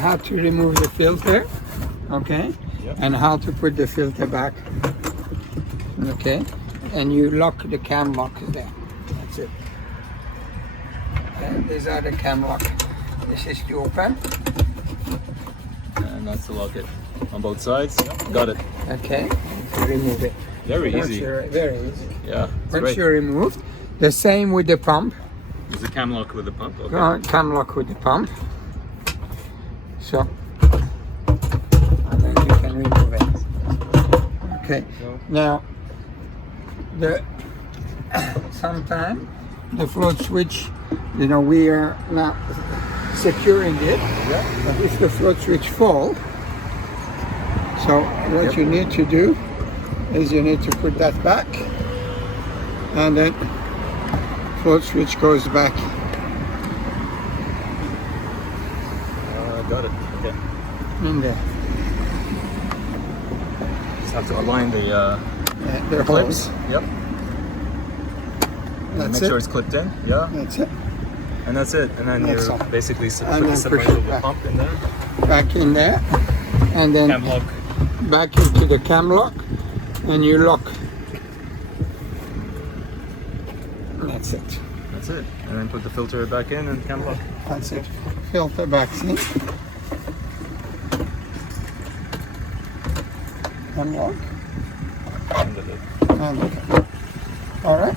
how to remove the filter, okay, Yep. and how to put the filter back, okay, and you lock the cam lock there. That's it. Okay, these are the cam lock. This is to open. And that's to lock it on both sides. Yep. Got it. Okay, remove it. Very Once easy. very easy. Yeah, it's Once great. you remove, the same with the pump. There's a cam lock with the pump. Okay. Cam lock with the pump. So, and then you can remove it. Okay. So, Now, sometimes the float switch, you know, we are not securing it. yeah. But if the float switch fall, so what you need to do is you need to put that back, and then float switch goes back. Got it. Okay. In there. Just have to align the The clips. holes. Yep. And That's make it. sure it's clipped in. Yeah. That's it. And that's it. And then That's you all. basically And put then the push separator it of the back. pump in there. Back in there, and then Cam lock. back into the cam lock, and you lock. That's it. That's it. And then put the filter back in and cam lock. That's it. Filter back in. Cam lock. And the lid. And okay. All right.